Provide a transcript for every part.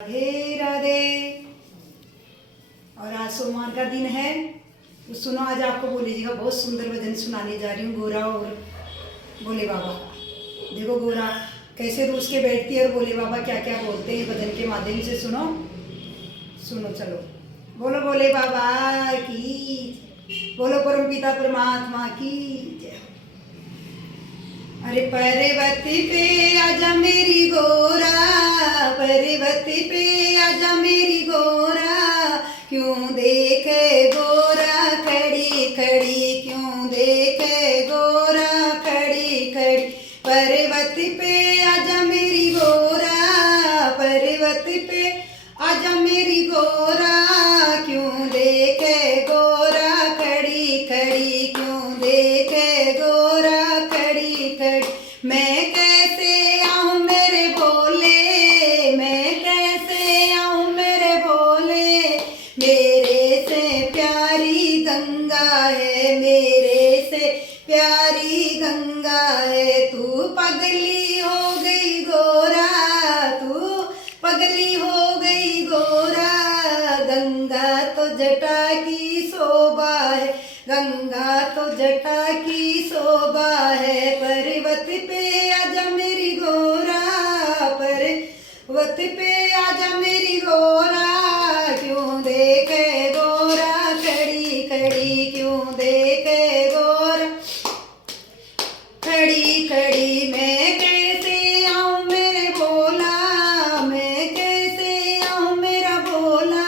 राधे राधे। और आज सोमवार का दिन है तो सुनो, आज आपको भोले जी का बहुत सुंदर भजन सुनाने जा रही हूँ, गोरा और भोले बाबा का। देखो गोरा कैसे रूस के बैठती है और भोले बाबा क्या क्या बोलते हैं भजन के माध्यम से। सुनो सुनो, चलो बोलो भोले बाबा की, बोलो परम पिता परमात्मा की जय। अरे पर्वती पे आजा मेरी गोरा, पर्वती पे आजा मेरी गोरा, क्यों देखे गोरा खड़ी खड़ी, क्यों देखे गोरा खड़ी खड़ी। पर्वती पे आजा मेरी गोरा, पर्वती पे आजा मेरी गोरा, क्यों देखे गोरा खड़ी खड़ी, क्यों देखे गोरा खड़ी खड़ी। मैं कैसे आऊं मेरे भोले, मैं कैसे आऊं मेरे भोले, मेरे से प्यारी गंगा है, मेरे से प्यारी गंगा है। तू पगली हो गई गोरा, तू पगली हो गई गोरा, गंगा तो जटा की शोभा है, गंगा तो जटा की शोभा है। पर्वत पे आजा मेरी गोरा, पर्वत पे आजा मेरी गोरा, क्यों देखे गोरा खड़ी खड़ी, क्यों देखे गोरा खड़ी खड़ी। मैं कैसे आऊं मेरे भोला, मैं कैसे आऊं मेरा भोला,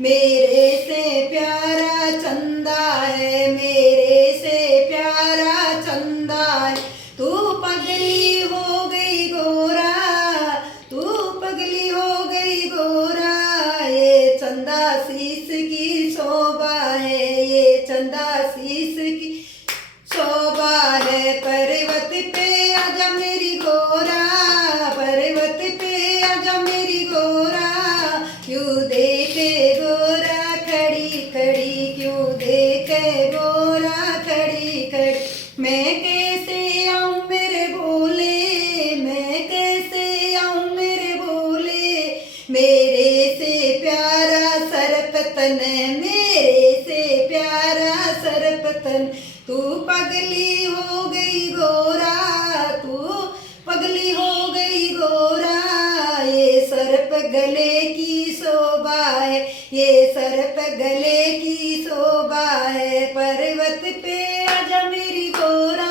मेरे से प्यारा चंदा है, मेरे से प्यारा चंदा है। तू पगली हो गई गोरा, तू पगली हो गई गोरा, ये चंदा शीश की शोभा है, ये चंदा शीश की शोभा है। पर्वत पे आजा मेरी गोरा, पर्वत पे आजा मेरी गोरा, क्यों देखे गोरा खड़ी खड़ी, क्यों देखे गोरा खड़ी खड़ी। मैं कैसे आऊं मेरे भोले, मैं कैसे आऊं मेरे भोले, मेरे से प्यारा सरपतन, मेरे से प्यारा सरपतन। तू पगली हो गई गोरा, तू पगली हो गई गोरा, ये सर्प गले की शोभा है, ये सर्प गले की शोभा है। पर्वत पे आजा मेरी गोरा,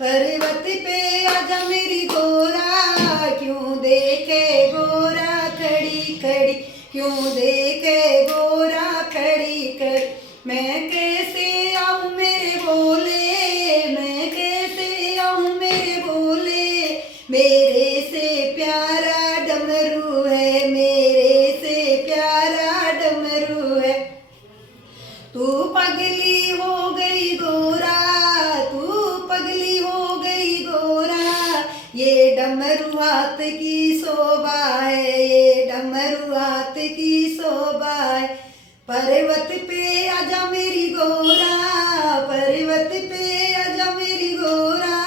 पर्वत पे आजा मेरी गोरा, क्यों देखे गोरा खड़ी खड़ी, क्यों देखे गोरा खड़ी खड़ी। मैं कैसे आऊं मेरे भोले, मैं कैसे आऊं मेरे भोले, मेरे से प्यारा डमरू है, मेरे से प्यारा डमरू है। तू पगली हो गई गोरा, तू पगली हो गई गोरा, ये डमरू हाथ की शोभा है, ये डमरू हाथ की शोभा है। पर्वत पे आजा मेरी गोरा, पर्वत पे आजा मेरी गोरा,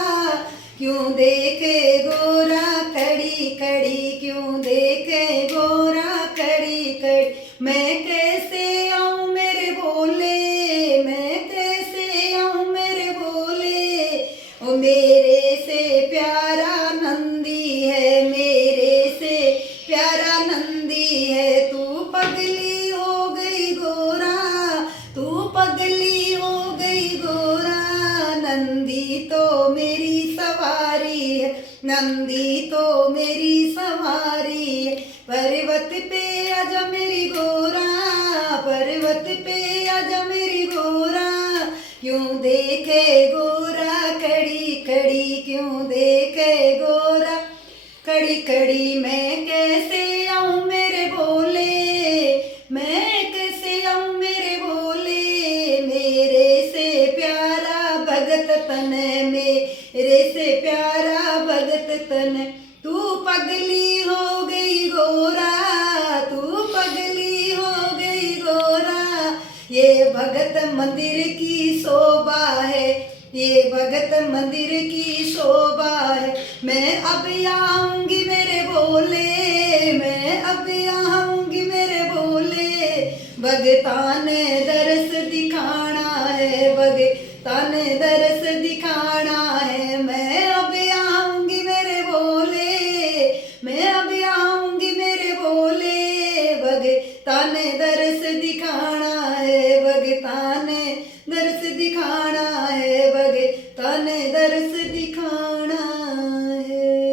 क्यों देखे गोरा खड़ी खड़ी, क्यों देखे गोरा खड़ी खड़ी। मैं कैसे आऊं मेरे भोले, मैं कैसे आऊं मेरे भोले, ओ मेरे से प्यारा नंदी है, मेरे से प्यारा नंदी है। तू पगली हो गई गोरा, तू पगली हो गई गोरा, नंदी तो मेरी सवारी है, नंदी तो मेरी सवारी है। पर्वत पे आजा मेरी गोरा, पर्वत पे आजा मेरी गोरा, क्यों देखे गोरा खड़ी खड़ी, क्यों देखे गोरा खड़ी खड़ी। मैं कैसे आऊं मेरे भोले, मैं कैसे आऊं मेरे भोले, मेरे से प्यारा भगत तन, मेरे से प्यारा भगत तन। तू पगली हो गई गोरा, तू पगली हो गई गोरा, ये भगत मंदिर की शोभा है, ये भगत मंदिर की शोभा है। मैं अब आऊंगी मेरे भोले, मैं अब ताने